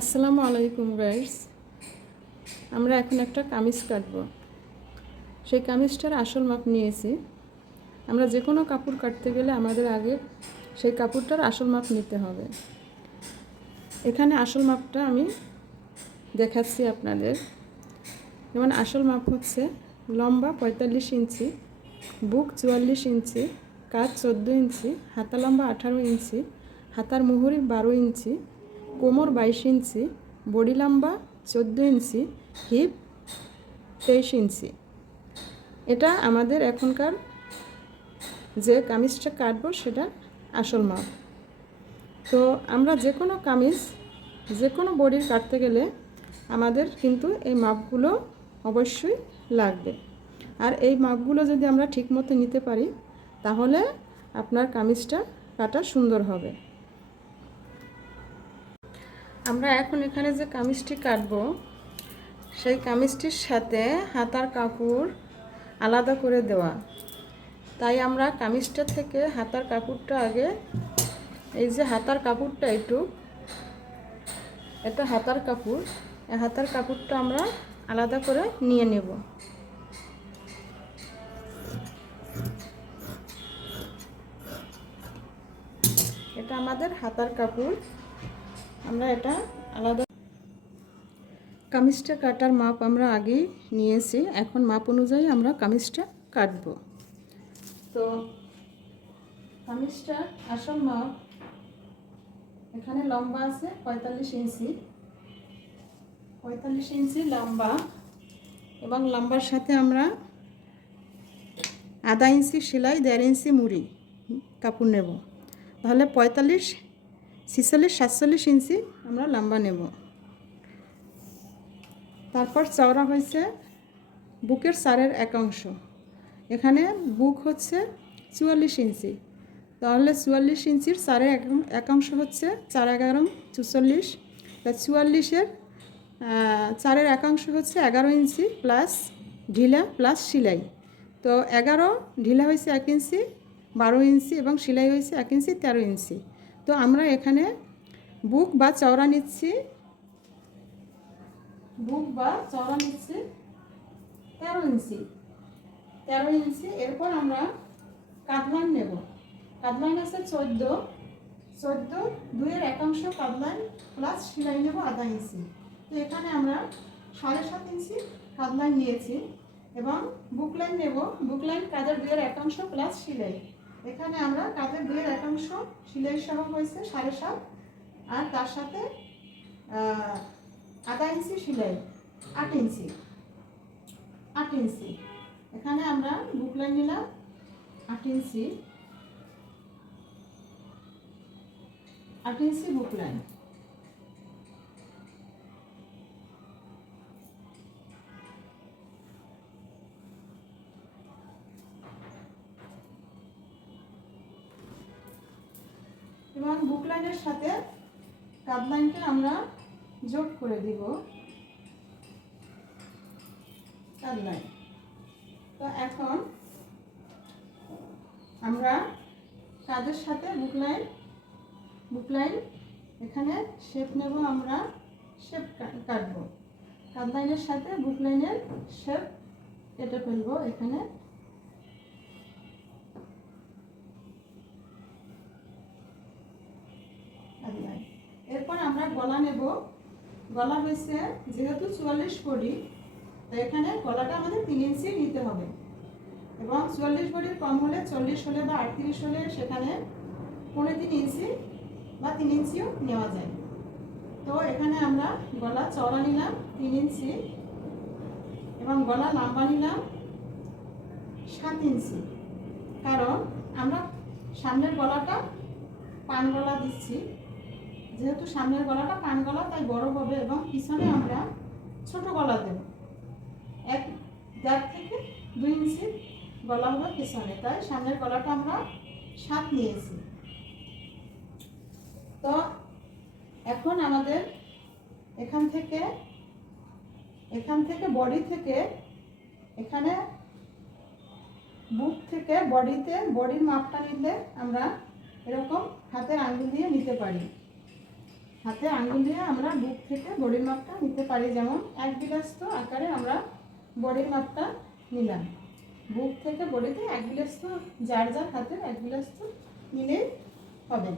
আসসালামু আলাইকুম গাইস আমরা এখন একটা কামিজ কাটব। সেই কামিজটার আসল মাপ নিয়েছি। আমরা যে কোনো কাপড় কাটতে গেলে আমাদের আগে সেই কাপড়টার আসল মাপ নিতে হবে। এখানে আসল মাপটা আমি দেখাচ্ছি আপনাদের। যেমন আসল মাপ হচ্ছে লম্বা পঁয়তাল্লিশ ইঞ্চি, বুক চুয়াল্লিশ ইঞ্চি কাজ চোদ্দ ইঞ্চি, হাতা লম্বা আঠারো ইঞ্চি, হাতার মুহুরি বারো ইঞ্চি কোমর বাইশ ইঞ্চি, বডি লম্বা চোদ্দ ইঞ্চি, হিপ তেইশ ইঞ্চি। এটা আমাদের এখনকার যে কামিজটা কাটবো সেটা আসল মাপ। তো আমরা যে কোনো কামিজ, যে কোনো বডির কাটতে গেলে আমাদের কিন্তু এই মাপগুলো অবশ্যই লাগবে। আর এই মাপগুলো যদি আমরা ঠিকমতো নিতে পারি, তাহলে আপনার কামিজটা কাটা সুন্দর হবে। আমরা এখন এখানে যে কামিজটি কাটবো, সেই কামিজটির সাথে হাতার কাপড় আলাদা করে দেওয়া। তাই আমরা কামিজটা থেকে হাতার কাপড়টা আগে, এই যে হাতার কাপড়টা একটু, এটা হাতার কাপড়, এই হাতার কাপড়টা আমরা আলাদা করে নিয়ে নেব। এটা আমাদের হাতার কাপড়। আমরা এটা আলাদা কামিজটা কাটার মাপ আমরা আগেই নিয়েছি। এখন মাপ অনুযায়ী আমরা কামিজটা কাটব। তো কামিজটা আসল মাপ এখানে লম্বা আছে পঁয়তাল্লিশ ইঞ্চি। পঁয়তাল্লিশ ইঞ্চি লম্বা এবং লম্বার সাথে আমরা আধা ইঞ্চি সেলাই, দেড় ইঞ্চি মুড়ি কাপড় নেব। তাহলে পঁয়তাল্লিশ ছিচল্লিশ সাতচল্লিশ ইঞ্চি আমরা লম্বা নেব। তারপর চওড়া হয়েছে বুকের সারের এক অংশ। এখানে বুক হচ্ছে চুয়াল্লিশ ইঞ্চি। তাহলে চুয়াল্লিশ ইঞ্চির চারের একাংশ হচ্ছে চার এগারো, চুচল্লিশ। তা চুয়াল্লিশের চারের একাংশ হচ্ছে এগারো ইঞ্চি প্লাস ঢিলা প্লাস সিলাই। তো এগারো, ঢিলা হয়েছে এক ইঞ্চি, বারো ইঞ্চি এবং সেলাই হয়েছে এক ইঞ্চি, তেরো ইঞ্চি। তো আমরা এখানে বুক বা চওড়া নিচ্ছি। বুক বা চওড়া নিচ্ছি, তেরো ইঞ্চি। তেরো ইঞ্চি, এরপর আমরা কাদলাইন নেব। কাদলাইন আছে চোদ্দ। চোদ্দ দুইয়ের একাংশ কাদলাইন প্লাস সেলাই নেব আধা ইঞ্চি। তো এখানে আমরা সাড়ে সাত ইঞ্চি কাদলাইন নিয়েছি এবং বুক লাইন নেব। বুক লাইন কাজের দুইয়ের একাংশ প্লাস সেলাই। এখানে আমরা কাজের দুইয়ের একাংশ সিলাই সহ হয়েছে সাড়ে সাত, আর তার সাথে আধা ইঞ্চি সিলাই, আট ইঞ্চি আট ইঞ্চি। এখানে আমরা বুক লাইন নিলাম, আট ইঞ্চি আট ইঞ্চি বুক এবং বুক লাইনের সাথে কাপ লাইনটা আমরা যোগ করে দিব। কাপ লাইন তো এখন আমরা কাজের সাথে বুক লাইন বুক লাইন এখানে শেপ নেব আমরা শেপ কাটবো। কাপ লাইনের সাথে বুক লাইনের শেপ কেটে ফেলব এখানে। এরপর আমরা গলা নেব। গলা হয়েছে, যেহেতু চুয়াল্লিশ বডি তো এখানে গলাটা আমাদের তিন ইঞ্চি নিতে হবে। এবং চুয়াল্লিশ কোটির কম হলে চল্লিশ হলে বা আটত্রিশ হলে সেখানে পনেরো তিন ইঞ্চি বা তিন ইঞ্চিও নেওয়া যায়। তো এখানে আমরা গলা চওড়া নিলাম, তিন ইঞ্চি। এবং গলা লম্বা নিলাম, সাত ইঞ্চি। কারণ আমরা সামনের গলাটা পান গলা দিচ্ছি। যেহেতু সামনের গলাটা কান গলা, তাই বড় হবে এবং পিছনে আমরা ছোট গলা দেব। এক দেড় থেকে দুই ইঞ্চি গলা হবে পিছনে, তাই সামনের গলাটা আমরা সাত নিয়েছি। তো এখন আমাদের এখান থেকে এখান থেকে বডি থেকে, এখানে বুক থেকে বডিতে, বডির মাপটা নিলে আমরা এরকম হাতের আঙ্গুল দিয়ে নিতে পারি। হাতে আঙুল দিয়ে আমরা বুক থেকে বডির মাপটা নিতে পারি। যেমন এক গিলাস তো আকারে আমরা বডির মাপটা নিলাম। বুক থেকে বডিতে এক গিলাস তো যার যার হাতে এক গিলাস তো নিলেই হবে।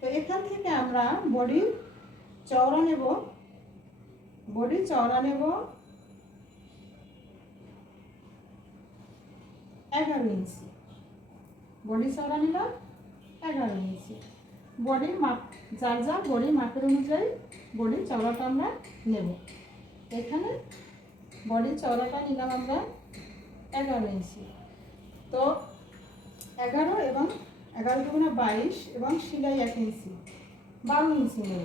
তো এখান থেকে আমরা বডি চওড়া নেব। বডি চওড়া নেব এগারো ইঞ্চি। বডি চওড়া নিলাম এগারো ইঞ্চি। বডির মাপ যার যা বডির মাপের অনুযায়ী বডির চওড়াটা আমরা নেব। এখানে বডির চওড়াটা নিলাম আমরা এগারো ইঞ্চি। তো এগারো এবং এগারো দুগুণা বাইশ এবং সিলাই এক ইঞ্চি, বারো ইঞ্চি নেব।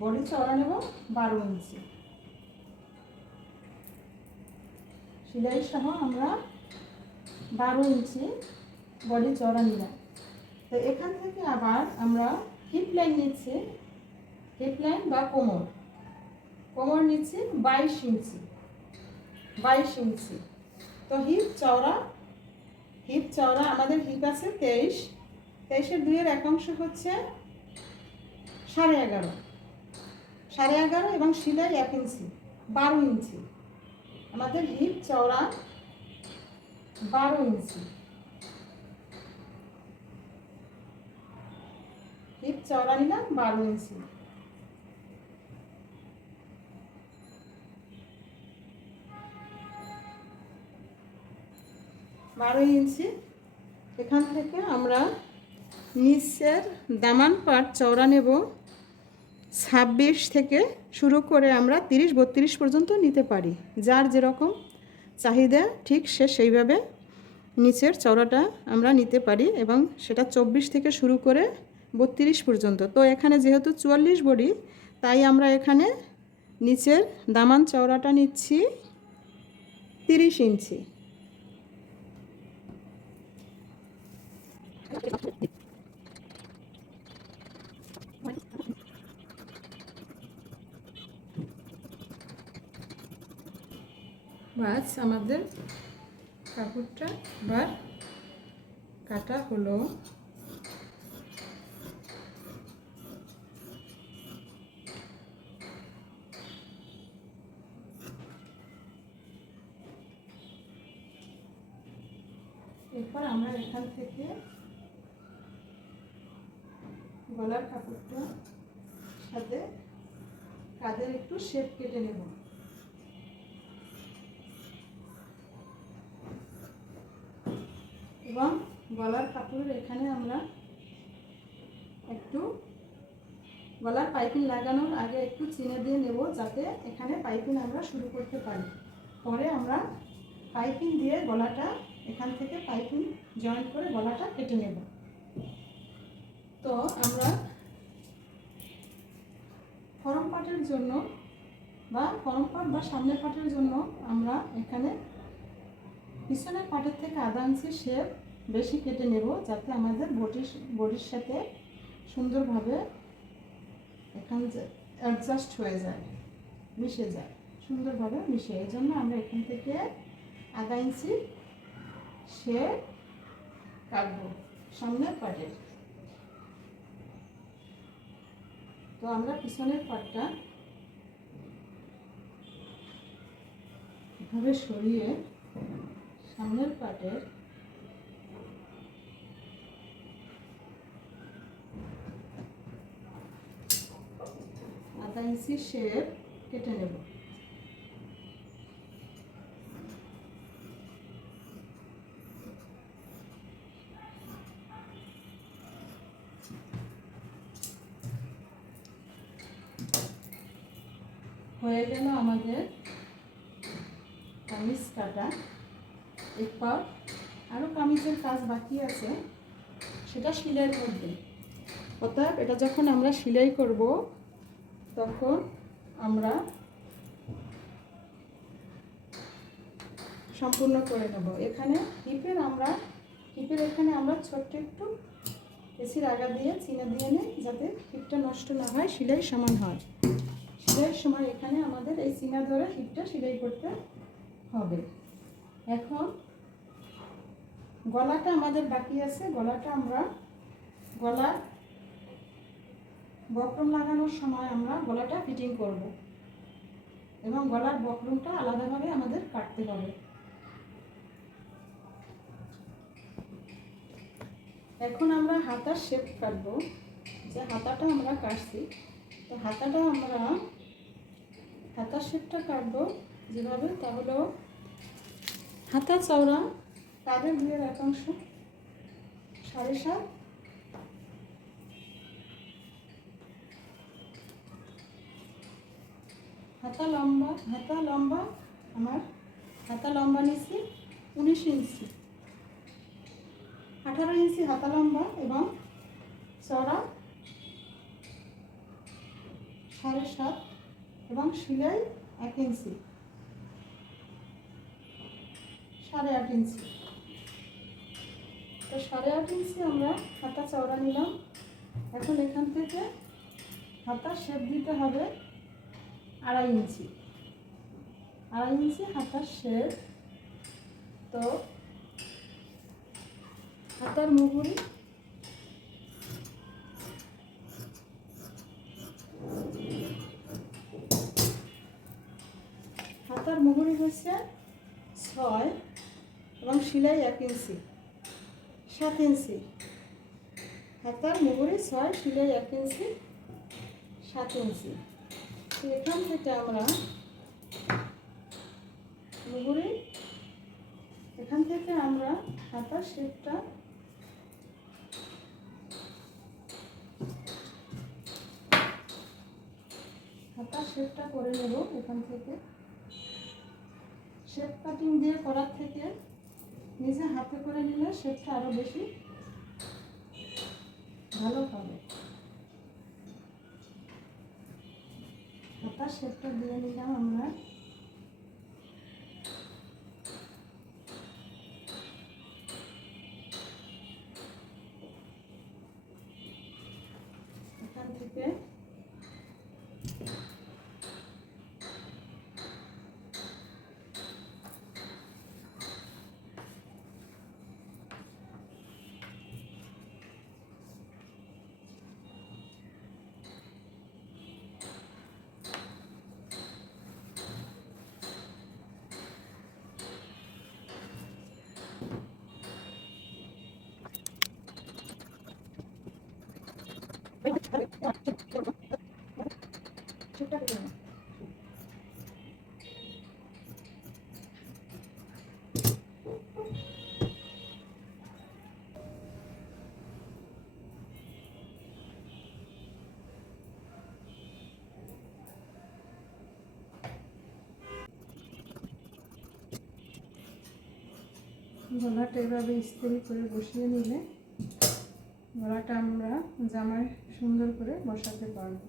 বডি চওড়া নেব বারো ইঞ্চি। সিলাই সহ আমরা বারো ইঞ্চি বডি চওড়া নিলাম। তো এখান থেকে আবার আমরা হিপ লাইন নিচ্ছি। হিপ লাইন বা কোমর। কোমর নিচ্ছি বাইশ ইঞ্চি। বাইশ ইঞ্চি। তো হিপ চওড়া। হিপ চওড়া, আমাদের হিপ আছে তেইশ। তেইশের দুইয়ের এক অংশ হচ্ছে সাড়ে এগারো। সাড়ে এগারো এবং সিলাই এক ইঞ্চি। বারো ইঞ্চি। আমাদের হিপ চওড়া বারো ইঞ্চি হিপ চওড়া নিলাম বারো ইঞ্চি বারো ইঞ্চি এখান থেকে আমরা নিচের দামান পাট চওড়া নেব। ছাব্বিশ থেকে শুরু করে আমরা তিরিশ, বত্রিশ পর্যন্ত নিতে পারি। যার যেরকম চাহিদা, ঠিক সে সেইভাবে নিচের চওড়াটা আমরা নিতে পারি এবং সেটা চব্বিশ থেকে শুরু করে বত্রিশ পর্যন্ত। তো এখানে যেহেতু চুয়াল্লিশ বডি, তাই আমরা এখানে নিচের দামান চওড়াটা নিচ্ছি তিরিশ ইঞ্চি। বাস, আমাদের কাপড়টা এবার কাটা হলো এরপর আমরা এখান থেকে গলার কাপড়টা সাথে কাদের একটু শেপ কেটে নেব। এবং গলার কাপড়ের এখানে আমরা একটু গলার পাইপিং লাগানোর আগে একটু চিনে দিয়ে নেব যাতে এখানে পাইপিং আমরা শুরু করতে পারি। পরে আমরা পাইপিং দিয়ে গলাটা এখান থেকে পাইপিং জয়েন করে গলাটা কেটে নেব। তো আমরা ফরম পাটের জন্য বা ফরম পাট বা সামনের পাটের জন্য আমরা এখানে পিছনের পাটের থেকে আধা ইঞ্চি শেপ বেশি কেটে নেব যাতে আমাদের বডির বডির সাথে সুন্দরভাবে এখান অ্যাডজাস্ট হয়ে যায়, মিশে যায়, সুন্দরভাবে মিশে এই জন্য আমরা এখান থেকে আধা ইঞ্চি সে কাটবো, সামনের পাটের তো আমরা পিছনের পাটটা এভাবে সরিয়ে সামনের পাটের আধা ইঞ্চি শেপ কেটে নেব। হয়ে গেল আমাদের কামিজ কাটা। এরপর আরও কামিজের কাজ বাকি আছে, সেটা সেলাইয়ের মধ্যে। অর্থাৎ এটা যখন আমরা সেলাই করব, তখন আমরা সম্পূর্ণ করে নেব। এখানে হিপের আমরা, হিপের এখানে আমরা ছোট্ট একটু এসির আগা দিয়ে, চিনা দিয়ে নিই যাতে হিপটা নষ্ট না হয়, সেলাই সমান হয়। সেলাইয়ের সময় এখানে আমাদের এই চিনা ধরে হিপটা সেলাই করতে হবে। এখন গলাটা আমাদের বাকি আছে। গলাটা আমরা গলা বক্রম লাগানোর সময় আমরা গলাটা ফিটিং করব। এবং গলার বক্রমটা আলাদাভাবে আমাদের কাটতে হবে। এখন আমরা হাতার শেপ কাটবো। যে হাতাটা আমরা কাটছি, তো হাতাটা আমরা হাতার শেপটা কাটবো যেভাবে, তা হাতা চওড়া কাঁধের দুয়ের একাংশ সাড়ে সাত। হাতা লম্বা হাতা লম্বা, আমার হাতা লম্বা নিচ্ছি উনিশ ইঞ্চি। আঠারো ইঞ্চি হাতা লম্বা এবং চড়া সাড়ে সাত। এবং সিলাই এক ইঞ্চি। সাড়ে আট ইঞ্চি। তো সাড়ে আট ইঞ্চি আমরা হাতা চওড়া নিলাম। এখন এখান থেকে হাতা শেপ দিতে হবে আড়াই ইঞ্চি। আড়াই ইঞ্চি হাতার শেপ। তো হাতার মুগুরি মুগুরি হচ্ছে ছয় এবং সেলাই এক ইঞ্চি, সাত ইঞ্চি। হাতার মুগুরি ছয় সেলাই এক ইঞ্চি, সাত ইঞ্চি। তো এখান থেকে আমরা মুগুরি এখান থেকে আমরা হাতার শেপটা হাতার শেপটা করে নেব এখান থেকে। শেপ কাটিং দিয়ে করার থেকে নিজে হাতে করে নিলে শেপটা আরও বেশি ভালো হবে। হাতার শেপটা দিয়ে নিলাম আমরা। গলাটা এভাবে ইস্ত্রি করে বসিয়ে নিলে গলাটা আমরা জামায় সুন্দর করে বসাতে পারব।